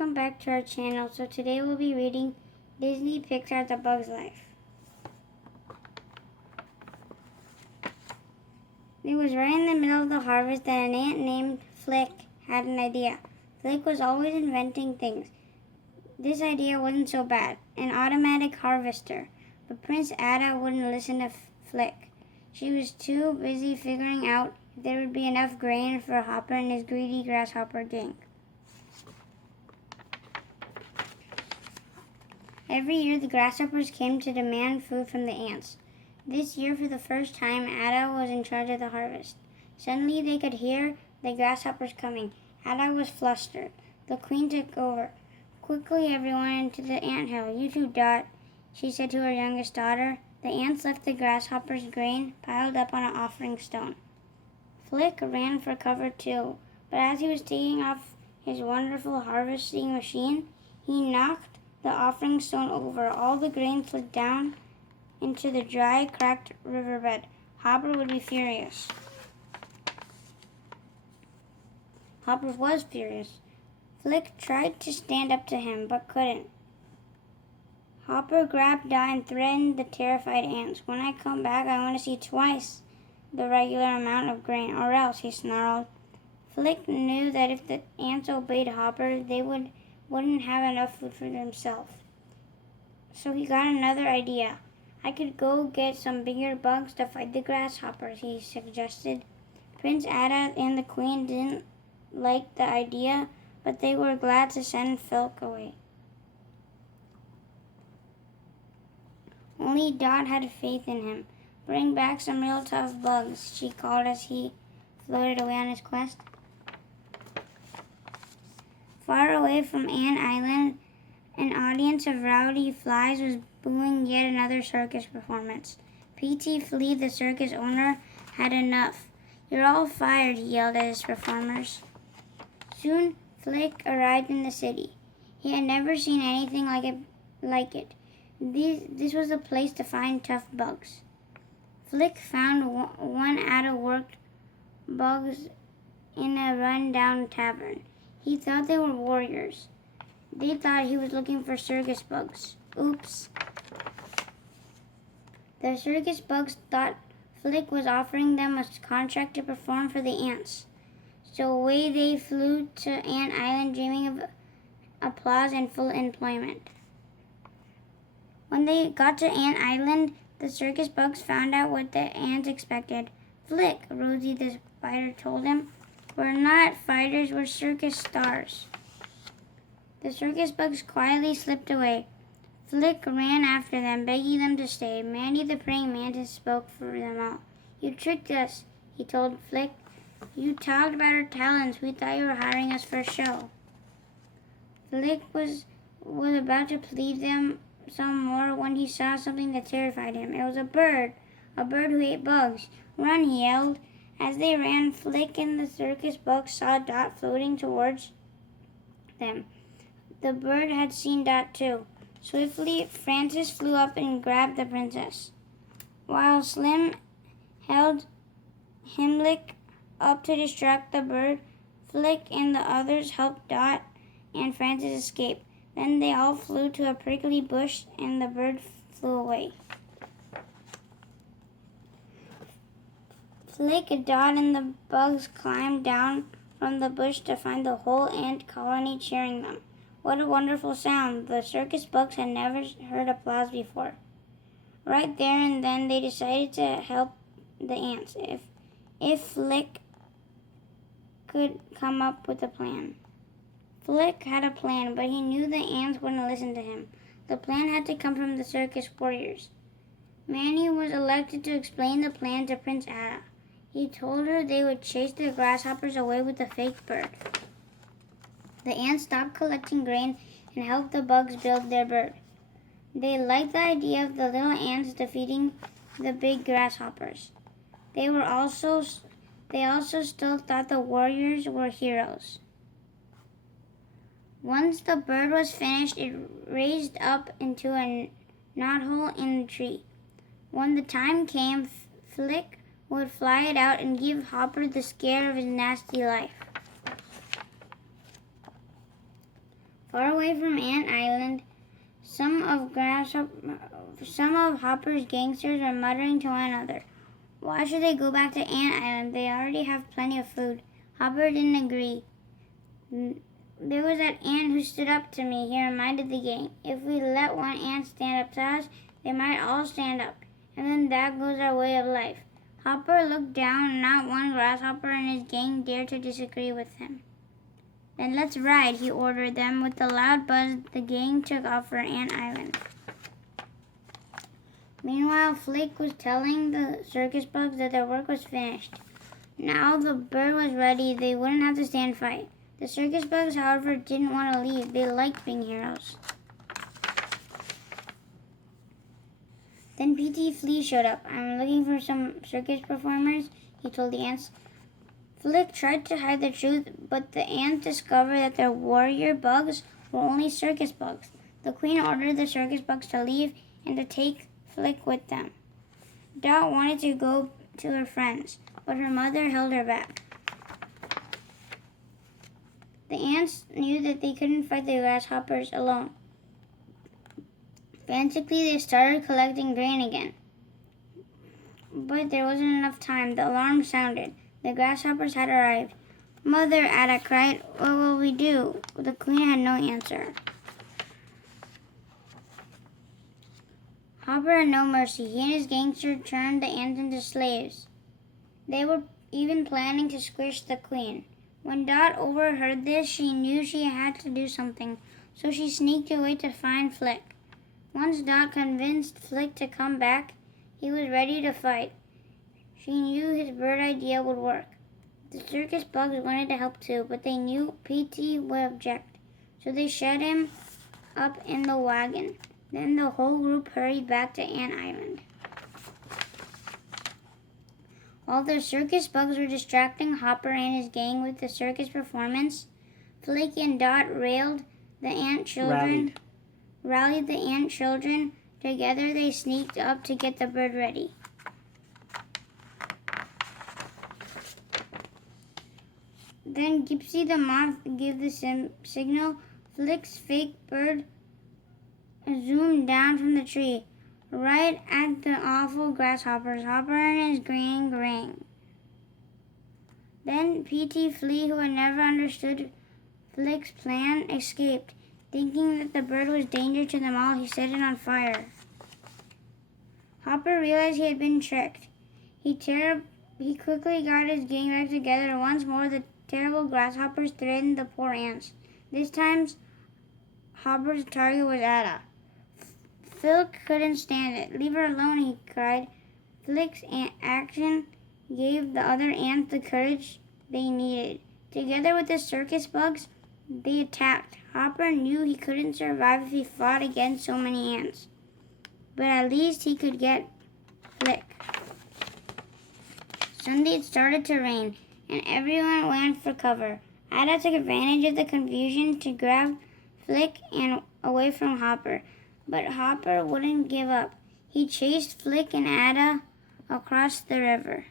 welcome back to our channel. So today we'll be reading Disney Pixar The Bug's Life. It was right in the middle of the harvest that an ant named Flick had an idea. Flick was always inventing things. This idea wasn't so bad, an automatic harvester, but Prince Ada wouldn't listen to Flick. She was too busy figuring out if there would be enough grain for Hopper and his greedy grasshopper gang. Every year the grasshoppers came to demand food from the ants. This year, for the first time, Ada was in charge of the harvest. Suddenly they could hear the grasshoppers coming. Ada was flustered. The queen took over. Quickly everyone into the anthill. You two, Dot, she said to her youngest daughter. The ants left the grasshoppers' grain piled up on an offering stone. Flick ran for cover too, but as he was taking off his wonderful harvesting machine, he knocked the offering stone over. All the grain slid down into the dry, cracked riverbed. Hopper would be furious. Hopper was furious. Flick tried to stand up to him, but couldn't. Hopper grabbed Dot and threatened the terrified ants. When I come back, I want to see twice the regular amount of grain, or else, he snarled. Flick knew that if the ants obeyed Hopper, they wouldn't have enough food for themselves. So he got another idea. I could go get some bigger bugs to fight the grasshoppers, he suggested. Prince Ada and the Queen didn't like the idea, but they were glad to send Flick away. Only Dot had faith in him. Bring back some real tough bugs, she called as he floated away on his quest. Far away from Ant Island, an audience of rowdy flies was booing yet another circus performance. P.T. Flea, the circus owner, had enough. You're all fired, he yelled at his performers. Soon, Flick arrived in the city. He had never seen anything like it. This was the place to find tough bugs. Flick found one out-of-work bugs in a run-down tavern. He thought they were warriors. They thought he was looking for circus bugs. Oops. The circus bugs thought Flick was offering them a contract to perform for the ants. So away they flew to Ant Island, dreaming of applause and full employment. When they got to Ant Island, the circus bugs found out what the ants expected. Flick, Rosie the spider told him, we're not fighters, we're circus stars. The circus bugs quietly slipped away. Flick ran after them, begging them to stay. Mandy the praying mantis spoke for them all. You tricked us, he told Flick. You talked about our talents. We thought you were hiring us for a show. Flick was about to plead them some more when he saw something that terrified him. It was a bird who ate bugs. Run, he yelled. As they ran, Flick and the circus bugs saw Dot floating towards them. The bird had seen Dot too. Swiftly, Francis flew up and grabbed the princess. While Slim held Himmlick up to distract the bird, Flick and the others helped Dot and Francis escape. Then they all flew to a prickly bush and the bird flew away. Flick, Dot, and the bugs climbed down from the bush to find the whole ant colony cheering them. What a wonderful sound! The circus bugs had never heard applause before. Right there and then they decided to help the ants if Flick could come up with a plan. Flick had a plan, but he knew the ants wouldn't listen to him. The plan had to come from the circus warriors. Manny was elected to explain the plan to Prince Ada. He told her they would chase the grasshoppers away with the fake bird. The ants stopped collecting grain and helped the bugs build their bird. They liked the idea of the little ants defeating the big grasshoppers. They also still thought the warriors were heroes. Once the bird was finished, it raised up into a knothole in the tree. When the time came, Flick would fly it out and give Hopper the scare of his nasty life. Far away from Ant Island, some of Hopper's gangsters were muttering to one another. Why should they go back to Ant Island? They already have plenty of food. Hopper didn't agree. There was that ant who stood up to me, he reminded the gang. If we let one ant stand up to us, they might all stand up. And then that goes our way of life. Hopper looked down, and not one grasshopper in his gang dared to disagree with him. Then let's ride, he ordered them. With a loud buzz, the gang took off for Ant Island. Meanwhile, Flick was telling the circus bugs that their work was finished. Now the bird was ready, they wouldn't have to stand fight. The circus bugs, however, didn't want to leave. They liked being heroes. Then P.T. Flea showed up. I'm looking for some circus performers, he told the ants. Flick tried to hide the truth, but the ants discovered that their warrior bugs were only circus bugs. The queen ordered the circus bugs to leave and to take Flick with them. Dot wanted to go to her friends, but her mother held her back. The ants knew that they couldn't fight the grasshoppers alone. Frantically, they started collecting grain again. But there wasn't enough time. The alarm sounded. The grasshoppers had arrived. Mother, Ada cried, what will we do? The queen had no answer. Hopper had no mercy. He and his gangster turned the ants into slaves. They were even planning to squish the queen. When Dot overheard this, she knew she had to do something, so she sneaked away to find Flick. Once Dot convinced Flick to come back, he was ready to fight. She knew his bird idea would work. The circus bugs wanted to help too, but they knew P.T. would object, so they shut him up in the wagon. Then the whole group hurried back to Ant Island. While the circus bugs were distracting Hopper and his gang with the circus performance, Flick and Dot rallied the ant children. Together they sneaked up to get the bird ready. Then Gypsy the moth gave the signal. Flick's fake bird zoomed down from the tree, right at the awful grasshoppers. Hopper and his gang rang. Then P.T. Flea, who had never understood Flick's plan, escaped. Thinking that the bird was danger to them all, he set it on fire. Hopper realized he had been tricked. He quickly got his gang back together. Once more, the terrible grasshoppers threatened the poor ants. This time, Hopper's target was Ada. Flick couldn't stand it. Leave her alone, he cried. Flick's action gave the other ants the courage they needed. Together with the circus bugs, they attacked. Hopper knew he couldn't survive if he fought against so many ants. But at least he could get Flick. Suddenly it started to rain, and everyone ran for cover. Ada took advantage of the confusion to grab Flick and away from Hopper. But Hopper wouldn't give up. He chased Flick and Ada across the river.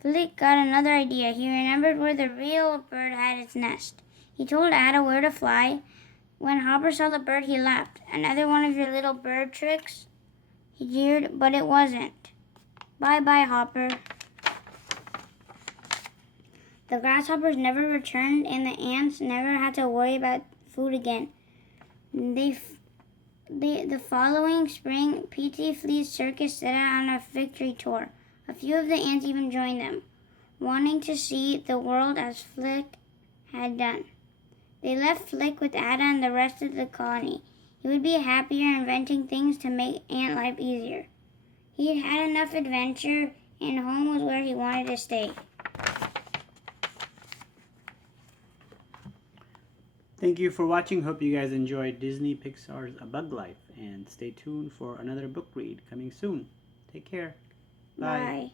Flick got another idea. He remembered where the real bird had its nest. He told Ada where to fly. When Hopper saw the bird, he laughed. Another one of your little bird tricks? He jeered, but it wasn't. Bye-bye, Hopper. The grasshoppers never returned, and the ants never had to worry about food again. The following spring, P.T. Flea's circus set out on a victory tour. A few of the ants even joined them, wanting to see the world as Flick had done. They left Flick with Ada and the rest of the colony. He would be happier inventing things to make ant life easier. He had had enough adventure, and home was where he wanted to stay. Thank you for watching. Hope you guys enjoyed Disney Pixar's A Bug Life. And stay tuned for another book read coming soon. Take care. Bye. Bye.